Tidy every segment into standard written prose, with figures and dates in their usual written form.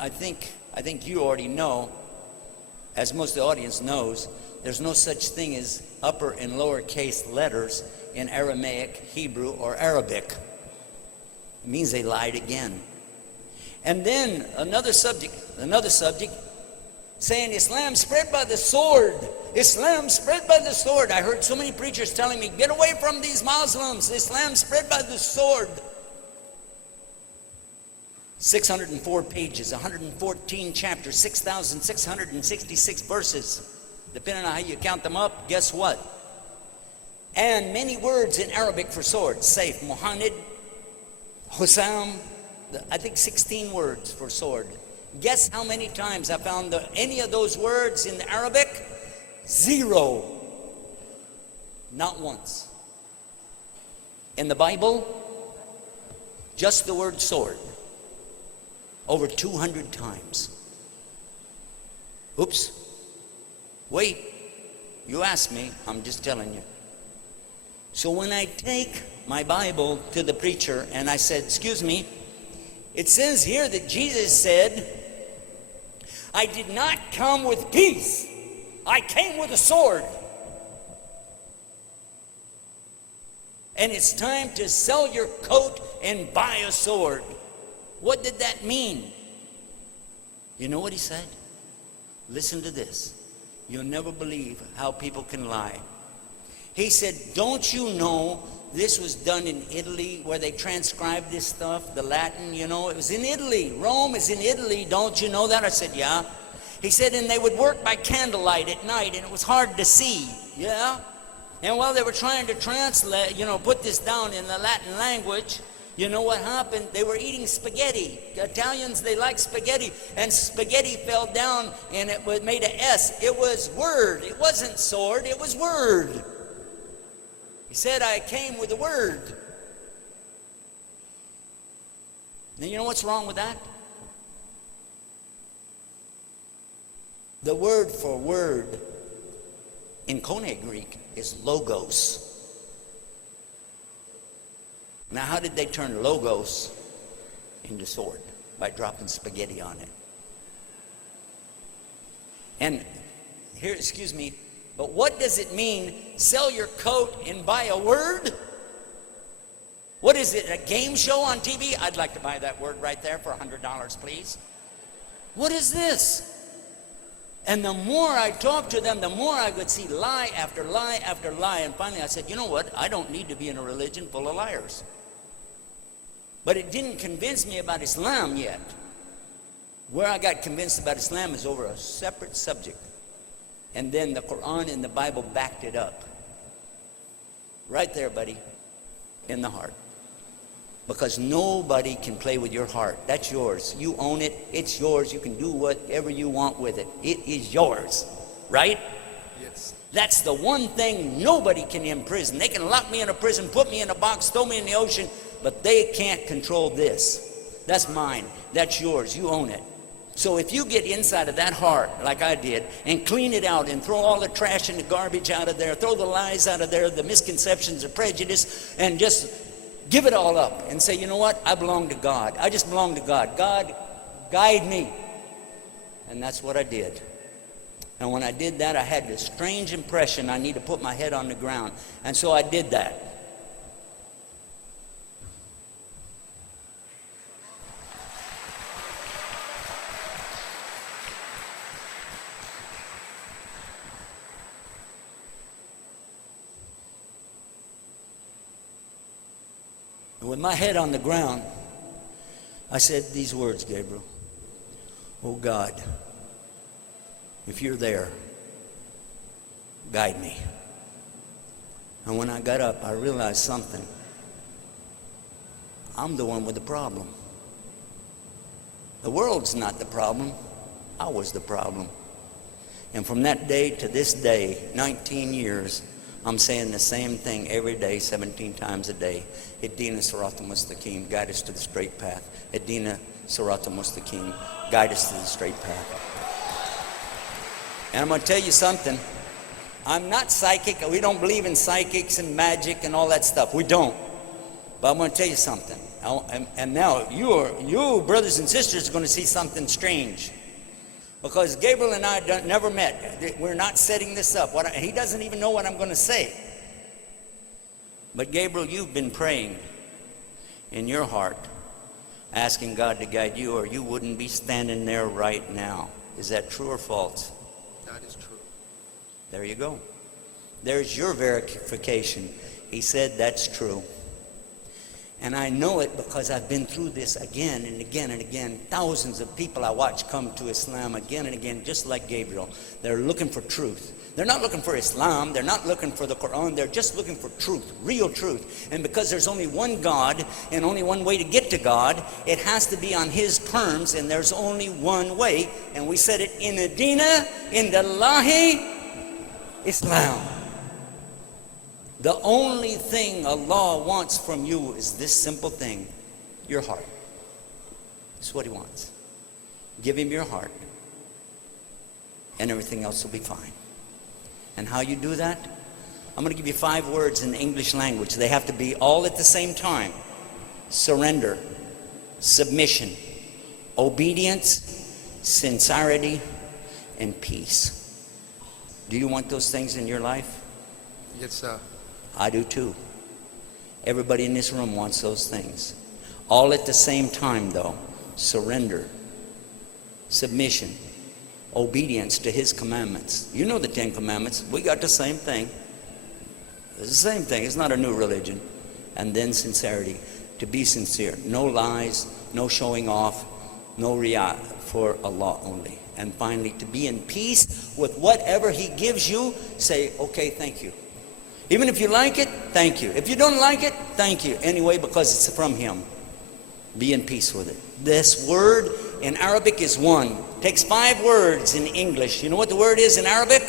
I think you already know, as most of the audience knows, there's no such thing as upper and lowercase letters in Aramaic, Hebrew, or Arabic. It means they lied again. And then another subject, saying Islam spread by the sword. Islam spread by the sword. I heard so many preachers telling me, get away from these Muslims. Islam spread by the sword. 604 pages, 114 chapters, 6,666 verses. Depending on how you count them up, guess what? And many words in Arabic for sword. Saif, Muhammad, Hussam, I think 16 words for sword. Guess how many times I found any of those words in the Arabic? 0. Not once. In the Bible, just the word sword. Over 200 times. Oops. Wait. You asked me, I'm just telling you. So when I take my Bible to the preacher and I said, excuse me, it says here that Jesus said, I did not come with peace. I came with a sword. And it's time to sell your coat and buy a sword. What did that mean? You know what he said? Listen to this. You'll never believe how people can lie. He said, don't you know this was done in Italy where they transcribed this stuff, the Latin, you know? It was in Italy. Rome is in Italy. Don't you know that? I said, yeah. He said, and they would work by candlelight at night, and it was hard to see. Yeah? And while they were trying to translate, put this down in the Latin language, you know what happened? They were eating spaghetti. Italians, they like spaghetti. And spaghetti fell down and it made an S. It was word. It wasn't sword. It was word. He said, I came with a word. And you know what's wrong with that? The word for word in Koine Greek is logos. Now, how did they turn logos into sword? By dropping spaghetti on it. And here, excuse me, but what does it mean, sell your coat and buy a word? What is it, a game show on TV? I'd like to buy that word right there for $100, please. What is this? And the more I talked to them, the more I would see lie after lie after lie. And finally I said, you know what? I don't need to be in a religion full of liars. But it didn't convince me about Islam yet. Where I got convinced about Islam is over a separate subject. And then the Quran and the Bible backed it up. Right there, buddy, in the heart. Because nobody can play with your heart. That's yours. You own it. It's yours. You can do whatever you want with it. It is yours. Right? Yes. That's the one thing nobody can imprison. They can lock me in a prison, put me in a box, throw me in the ocean, but they can't control this. That's mine. That's yours. You own it. So if you get inside of that heart, like I did, and clean it out and throw all the trash and the garbage out of there, throw the lies out of there, the misconceptions, the prejudice, and just give it all up and say, you know what? I belong to God. I just belong to God. God, guide me. And that's what I did. And when I did that, I had this strange impression I need to put my head on the ground. And so I did that. With my head on the ground, I said these words, Gabriel. Oh God, if you're there, guide me. And when I got up, I realized something. I'm the one with the problem. The world's not the problem. I was the problem. And from that day to this day, 19 years, I'm saying the same thing every day, 17 times a day. Ihdina Sirata Mustaqim, guide us to the straight path. Ihdina Sirata Mustaqim, guide us to the straight path. And I'm going to tell you something. I'm not psychic. We don't believe in psychics and magic and all that stuff. We don't. But I'm going to tell you something. And now you brothers and sisters are going to see something strange. Because Gabriel and I never met. We're not setting this up. He doesn't even know what I'm going to say. But Gabriel, you've been praying in your heart, asking God to guide you, or you wouldn't be standing there right now. Is that true or false? That is true. There you go. There's your verification. He said that's true. And I know it because I've been through this again and again and again. Thousands of people I watch come to Islam again and again, just like Gabriel. They're looking for truth. They're not looking for Islam. They're not looking for the Quran. They're just looking for truth, real truth. And because there's only one God and only one way to get to God, it has to be on His terms, and there's only one way. And we said it, in Adina, in the Lahi, Islam. The only thing Allah wants from you is this simple thing, your heart. That's what He wants. Give Him your heart, and everything else will be fine. And how you do that? I'm going to give you 5 words in the English language. They have to be all at the same time. Surrender, submission, obedience, sincerity, and peace. Do you want those things in your life? Yes, sir. I do too. Everybody in this room wants those things. All at the same time, though. Surrender, submission, obedience to His commandments. You know the 10 commandments. We got the same thing. It's the same thing. It's not a new religion. And then sincerity. To be sincere. No lies, no showing off, no riyah, for Allah only. And finally, to be in peace with whatever He gives you. Say, okay, thank you. Even if you like it, thank you. If you don't like it, thank you. Anyway, because it's from Him. Be in peace with it. This word in Arabic is one. Takes 5 words in English. You know what the word is in Arabic?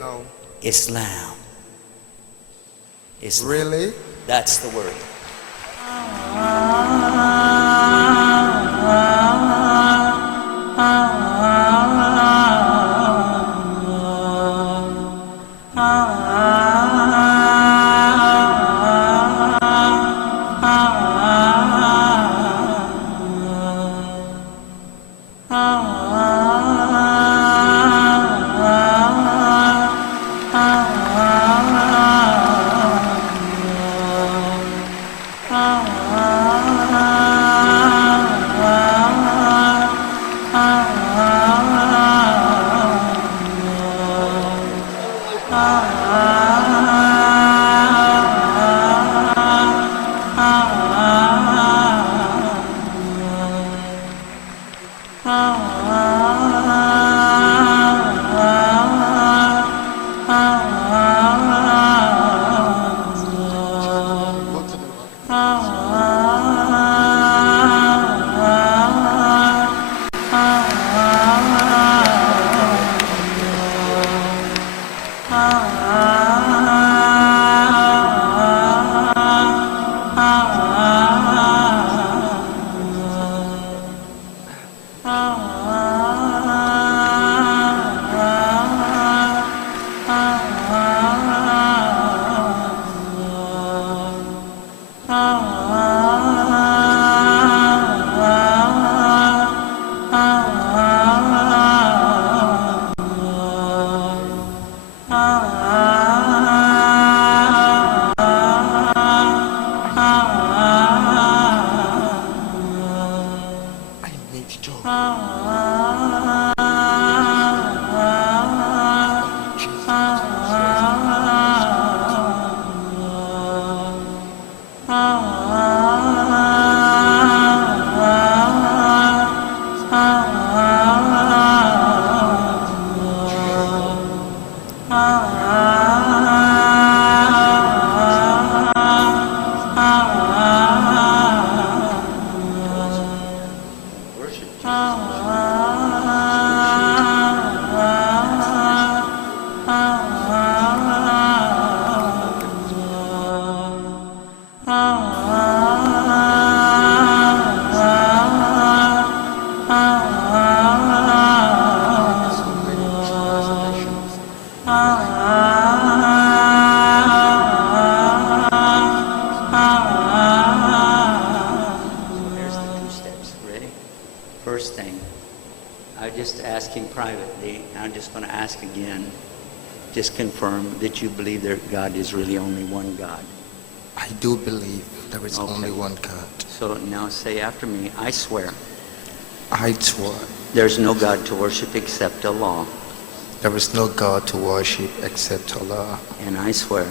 No. Islam. Islam. Really? That's the word. I need to. I just asking privately. I'm just going to ask again. Just confirm that you believe that God is really only one God. I do believe there is Okay. only one God. So now say after me, I swear I swear there's no God to worship except Allah. there is no God to worship except Allah. And I swear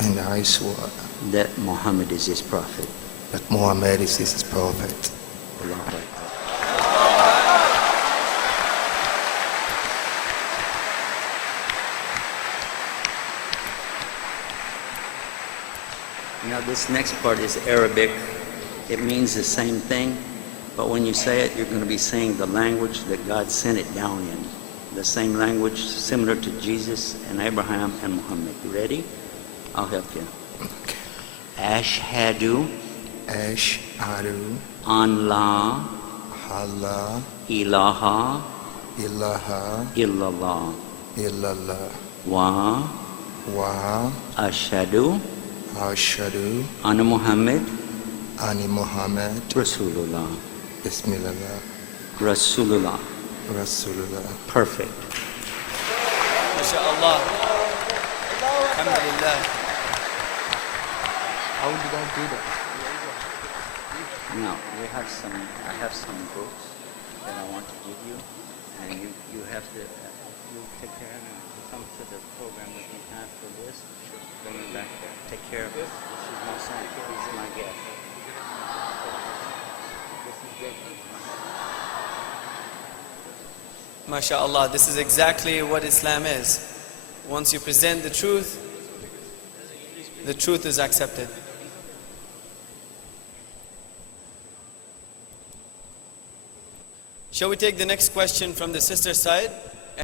And I swear that Muhammad is his prophet. that Muhammad is his prophet. Allahu Akbar. Now this next part is Arabic. It means the same thing, but when you say it, you're going to be saying the language that God sent it down in. The same language similar to Jesus and Abraham and Muhammad. You ready? I'll help you. Ashhadu Ashhadu an la Allah ilaha ilaha illallah illallah wa wa ashhadu ashhadu anna Muhammad anna Muhammad Rasulullah. Bismillah Rasulullah. Rasulullah. Perfect. MashaAllah. Alhamdulillah. How did I do that? Now I have some books that I want to give you, and you have to you take care of it. Come to the program that we have for this. Bring it back there. Take care of it. This is my son. He's my guest. This is good. MashaAllah, this is exactly what Islam is. Once you present the truth is accepted. Shall we take the next question from the sister side?